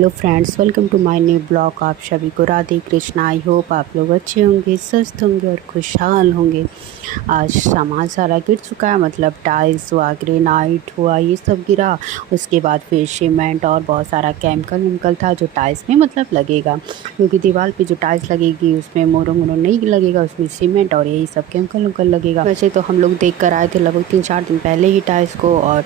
Hello friends, welcome to my new blog. आप सभी को राधे कृष्णा। आई होप आप लोग अच्छे होंगे, स्वस्थ होंगे और खुशहाल होंगे। आज सामान सारा गिर चुका है, मतलब टाइल्स हुआ, ग्रेनाइट हुआ, ये सब गिरा। उसके बाद फिर सीमेंट और बहुत सारा केमिकल विमिकल था जो टाइल्स में मतलब लगेगा, क्योंकि दीवार पे जो टाइल्स लगेगी उसमें मोरो नहीं लगेगा, उसमें सीमेंट और यही सब केमिकल विमिकल लगेगा। वैसे तो हम लोग देख कर आए थे लगभग 3-4 दिन पहले ही टाइल्स को, और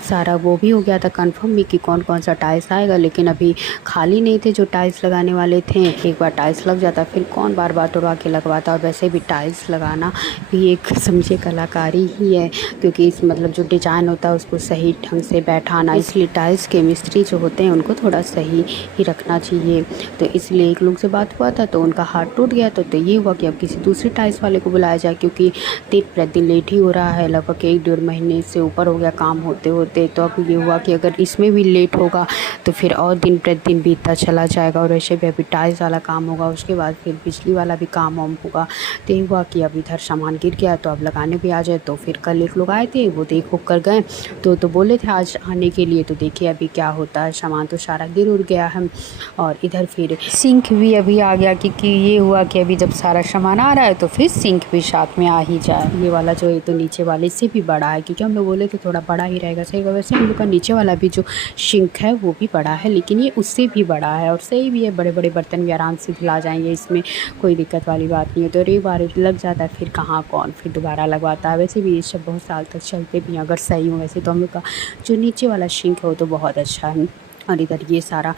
सारा वो भी हो गया था कंफर्म भी कि कौन कौन सा टाइल्स आएगा, लेकिन अभी खाली नहीं थे जो टाइल्स लगाने वाले थे। एक बार टाइल्स लग जाता फिर कौन बार बार तोड़वा के लगवाता। और वैसे भी टाइल्स लगाना भी एक समझे कलाकारी ही है, क्योंकि इस मतलब जो डिज़ाइन होता है उसको सही ढंग से बैठाना, इसलिए टाइल्स के मिस्त्री जो होते हैं उनको थोड़ा सही ही रखना चाहिए। तो इसलिए एक लोग से बात हुआ था तो उनका हाथ टूट गया, तो ये हुआ कि अब किसी दूसरे टाइल्स वाले को बुलाया जाए, क्योंकि दिन प्रतिदिन लेट ही हो रहा है। लगभग 1-1.5 महीने से ऊपर हो गया काम होते होते। तो अब ये हुआ कि अगर इसमें भी लेट होगा तो फिर और दिन प्रतिदिन बीतता चला जाएगा, और वैसे भी अभी टाइल्स वाला काम होगा, उसके बाद फिर बिजली वाला भी काम वाम होगा। तो ये हुआ कि अब इधर सामान गिर गया तो अब लगाने भी आ जाए। तो फिर कल एक लोग आए थे, वो देख कर गए, तो बोले थे आज आने के लिए। तो देखिए अभी क्या होता है। सामान तो सारा गिर उड़ गया है, और इधर फिर सिंक भी अभी आ गया, क्योंकि ये हुआ कि अभी जब सारा सामान आ रहा है तो फिर सिंक भी साथ में आ ही जाए। ये वाला जो है तो नीचे वाले से भी बड़ा है, क्योंकि हम लोग बोले थे थोड़ा बड़ा ही रहेगा, सही। वैसे हम लोग का नीचे वाला भी जो सिंक है वो भी बड़ा है, लेकिन ये उससे भी बड़ा है और सही भी है। बड़े बड़े बर्तन भी आराम से धुला जाएंगे, इसमें कोई दिक्कत वाली बात नहीं है। तो एक बार लग जाता है फिर कहाँ कौन फिर दोबारा लगवाता है। वैसे भी ये सब बहुत साल तक चलते भी हैं अगर सही हो। वैसे तो हम लोग का जो नीचे वाला सिंक है वो तो बहुत अच्छा है। और इधर ये सारा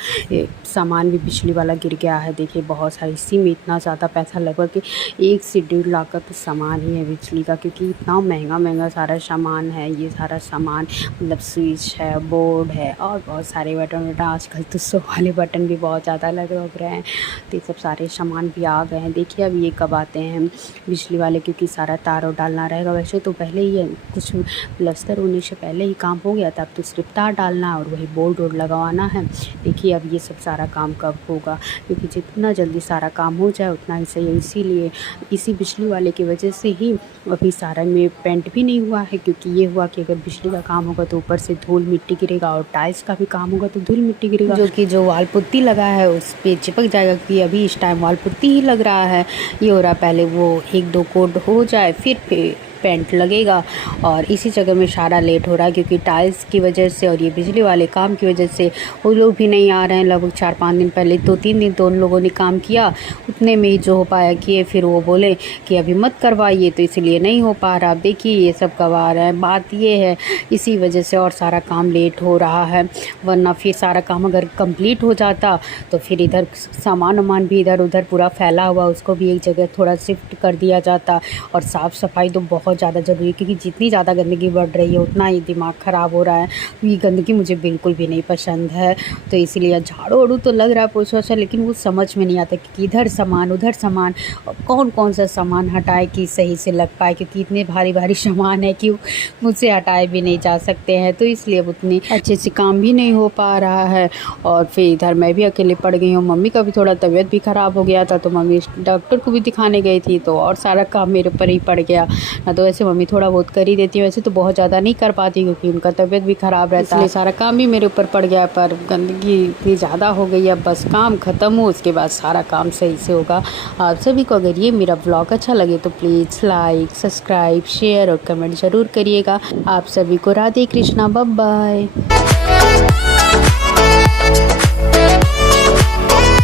सामान भी बिजली वाला गिर गया है। देखिए बहुत सारी, इसी में इतना ज़्यादा पैसा लगभग 1 से 1.5 लाख का तो सामान ही है बिजली का, क्योंकि इतना महंगा महंगा सारा सामान है। ये सारा सामान मतलब स्विच है, बोर्ड है और बहुत सारे बटन। आजकल तो सो वाले बटन भी बहुत ज़्यादा लग रहे हैं। तो ये सब सारे सामान भी आ गए हैं। देखिए अब ये कब आते हैं बिजली वाले, क्योंकि सारा तार और डालना रहेगा। वैसे तो पहले ही कुछ प्लस्तर होने से पहले ही काम हो गया था, अब तो सिर्फ तार डालना है और वही बोर्ड वोर्ड लगवाना है। देखिए अब ये सब सारा काम कब होगा, क्योंकि जितना जल्दी सारा काम हो जाए उतना ही सही है। इसीलिए इसी बिजली वाले की वजह से ही अभी सारा में पेंट भी नहीं हुआ है, क्योंकि ये हुआ कि अगर बिजली का काम होगा तो ऊपर से धूल मिट्टी गिरेगा, और टाइल्स का भी काम होगा तो धूल मिट्टी गिरेगा, जो कि जो वाल पुट्टी लगा है उस पर चिपक जाएगा। क्योंकि अभी इस टाइम वाल पुट्टी ही लग रहा है। ये हो रहा पहले वो 1-2 कोड हो जाए फिर पेंट लगेगा, और इसी जगह में सारा लेट हो रहा है, क्योंकि टाइल्स की वजह से और ये बिजली वाले काम की वजह से वो लोग भी नहीं आ रहे हैं। लगभग 4-5 दिन पहले 2-3 दिन तो उन लोगों ने काम किया, उतने में ही जो हो पाया किए। फिर वो बोले कि अभी मत करवाइए, तो इसलिए नहीं हो पा रहा। अब देखिए ये सब कब आ रहा है, बात ये है इसी वजह से और सारा काम लेट हो रहा है। वरना फिर सारा काम अगर कंप्लीट हो जाता तो फिर इधर सामान वामान भी इधर उधर पूरा फैला हुआ, उसको भी एक जगह थोड़ा शिफ्ट कर दिया जाता। और साफ़ सफाई तो बहुत ज़्यादा ज़रूरी है, क्योंकि जितनी ज़्यादा गंदगी बढ़ रही है उतना ही दिमाग ख़राब हो रहा है। ये गंदगी मुझे बिल्कुल भी नहीं पसंद है, तो इसीलिए झाड़ू वाड़ू तो लग रहा है पोछा वोछा, लेकिन वो समझ में नहीं आता कि इधर सामान उधर सामान, और कौन कौन सा सामान हटाए कि सही से लग पाए, क्योंकि इतने भारी भारी सामान है कि मुझसे हटाए भी नहीं जा सकते हैं। तो इसलिए अब उतने अच्छे से काम भी नहीं हो पा रहा है। और फिर इधर मैं भी अकेले पड़ गई हूँ। मम्मी का भी थोड़ा तबीयत भी ख़राब हो गया था, तो मम्मी डॉक्टर को भी दिखाने गई थी, तो और सारा काम मेरे ऊपर ही पड़ गया ना। तो वैसे मम्मी थोड़ा बहुत कर ही देती है, वैसे तो बहुत ज़्यादा नहीं कर पाती क्योंकि उनका तबीयत भी ख़राब रहता है। सारा काम भी मेरे ऊपर पड़ गया, पर गंदगी इतनी ज़्यादा हो गई है। बस काम ख़त्म हो उसके बाद सारा काम सही से होगा। आप सभी को अगर ये मेरा ब्लॉग अच्छा लगे तो प्लीज़ लाइक, सब्सक्राइब, शेयर और कमेंट ज़रूर करिएगा। आप सभी को राधे कृष्णा, बाय बाय।